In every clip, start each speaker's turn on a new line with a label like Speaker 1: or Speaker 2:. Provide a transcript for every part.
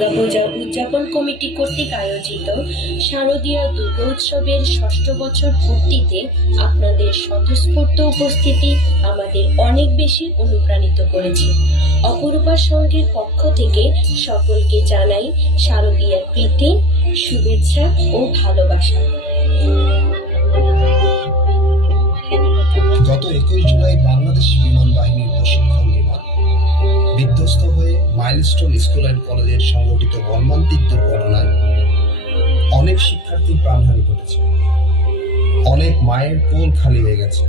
Speaker 1: দুর্গাপূজা উদযাপন কমিটি কর্তৃক আয়োজিত শারদীয় দুর্গা উৎসবের ষষ্ঠ বছর পূর্তিতে আপনাদের স্বতঃস্ফূর্ত উপস্থিতি আমাদের অনেক বেশি অনুপ্রাণিত করেছে। অপরূপা সংঘের পক্ষ থেকে সকলকে জানাই শারদীয়ার প্রীতি, শুভেচ্ছা ও ভালোবাসা।
Speaker 2: মাইলস্টোন স্কুল অ্যান্ড কলেজের সংঘটিত মর্মান্তিক দুর্ঘটনায় অনেক শিক্ষার্থীর প্রাণহানি ঘটেছে। অনেক মায়ের কোল খালি হয়ে গেছে,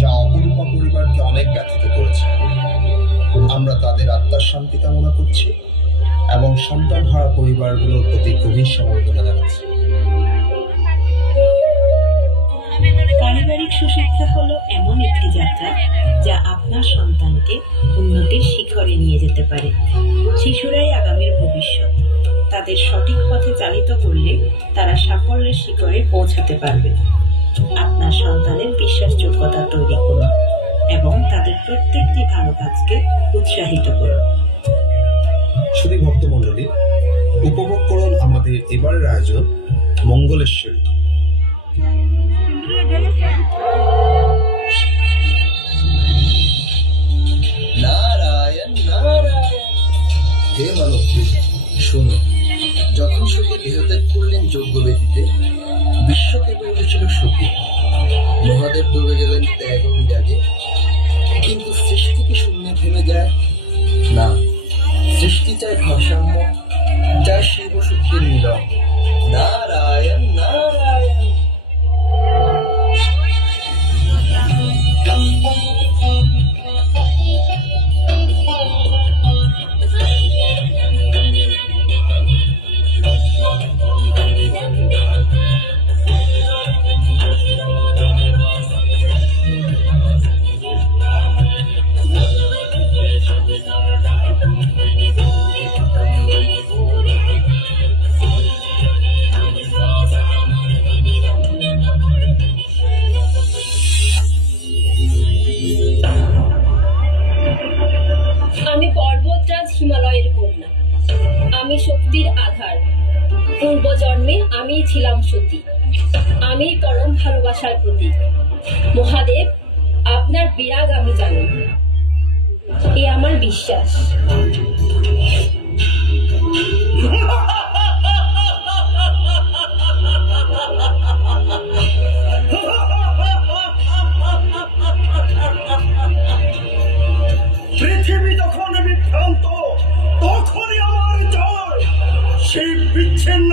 Speaker 2: যা অপরূপা পরিবারকে অনেক ব্যথিত করেছে। আমরা তাদের আত্মার শান্তি কামনা করছি এবং সন্তানহারা পরিবারগুলোর প্রতি গভীর সমবেদনা জানাচ্ছি।
Speaker 1: সুশিক্ষা হলো এমন একটি যাত্রা যা আপনার সন্তানকে উন্নতির শিখরে নিয়ে যেতে পারে। শিশুরাই আগামীর ভবিষ্যৎ। তাদের সঠিক পথে চালিত করলে তারা সাফল্যের শিখরে পৌঁছাতে পারবে। আপনার সন্তানের বিশ্বাসযোগ্যতা তৈরি করুন এবং তাদের প্রত্যেকটি ভালো কাজকে উৎসাহিত করুন।
Speaker 2: শুধু ভক্তমণ্ডলী, উপভোগ করুন আমাদের এবারের আয়োজন মঙ্গলেশ্বরী।
Speaker 3: থেমে যায়? না। সৃষ্টি চায় ভারসাম্য যা শিব শক্তির মিলন
Speaker 1: আমি শক্তির আধার। পূর্বজন্মে আমি ছিলাম সতী। আমি পরম ভালোবাসার প্রতীক। মহাদেব, আপনার বিরাগ আমি জানি। এ আমার বিশ্বাস।
Speaker 4: বিচ্ছিন্ন।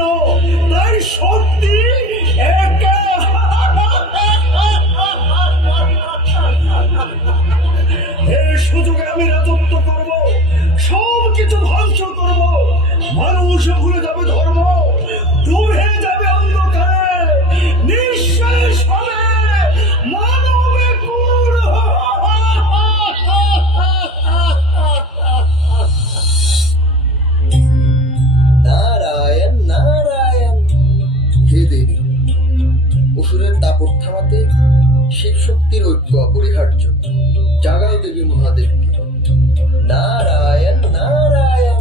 Speaker 4: তাই শক্তি একা সুযোগে আমি রাজত্ব করব সব কিছু ধ্বংস করব। মানুষ ভুলে যাবে ধর্ম।
Speaker 3: শক্তির ঐক্য অপরিহার্য জাগাও দেবী মহাদেবকে নারায়ণ নারায়ণ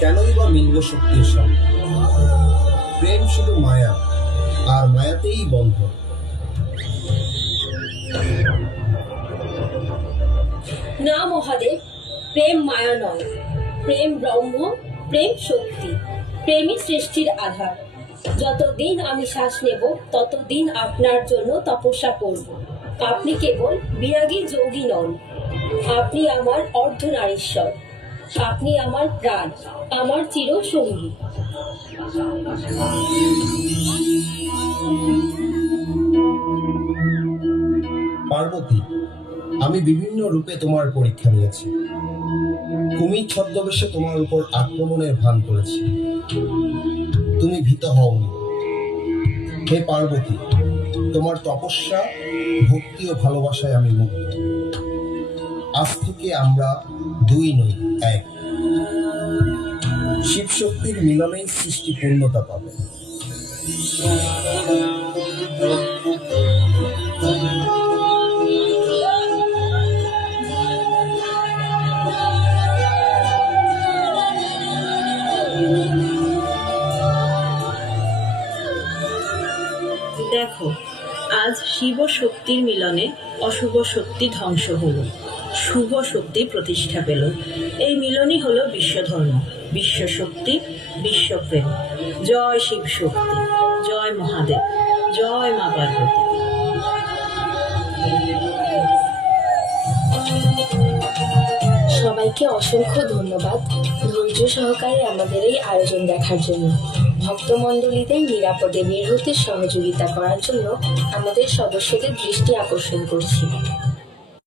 Speaker 2: কেনই বা মিলব শক্তির সঙ্গে? প্রেম শুধু মায়া, আর মায়াতেই বন্ধ।
Speaker 1: না মহাদেব, প্রেম মায়া নয়। প্রেম ব্রহ্ম, প্রেম শক্তি। প্রেমই সৃষ্টির আধার। যতদিন আমি শ্বাস নেব, ততদিন আপনার জন্য তপস্যা করব। আপনি কেবল বিরাগী যোগী নন।
Speaker 5: আপনি আমার অর্ধনারীশ্বর। আপনি আমার প্রাণ, আমার চির সঙ্গী
Speaker 2: পার্বতী, আমি বিভিন্ন রূপে তোমার পরীক্ষা নিয়েছি। কুমির ছদ্মবেশে তোমার উপর আক্রমণের ভান করেছি। তুমি ভীত হওনি। হে পার্বতী, তোমার তপস্যা, ভক্তি ও ভালোবাসায় আমি মুগ্ধ। আজ থেকে আমরা দুই নই, এক। শিব শক্তির মিলনেই সৃষ্টি পূর্ণতা পাবে।
Speaker 1: দেখো, আজ শিব শক্তির মিলনে অশুভ শক্তি ধ্বংস হলো। শুভ শক্তি প্রতিষ্ঠা পেল। এই মিলনই হলো বিশ্বধর্ম বিশ্ব শক্তি বিশ্বপ্রেম। জয় শিব শক্তি, জয় মহাদেব, জয় মা পার্বতী।
Speaker 5: সবাইকে অসংখ্য ধন্যবাদ ধৈর্য সহকারে আমাদের এই আয়োজন দেখার জন্য। ভক্তমণ্ডলীদের নিরাপদে বের সহযোগিতা করার জন্য আমাদের সদস্যদের দৃষ্টি আকর্ষণ করছি।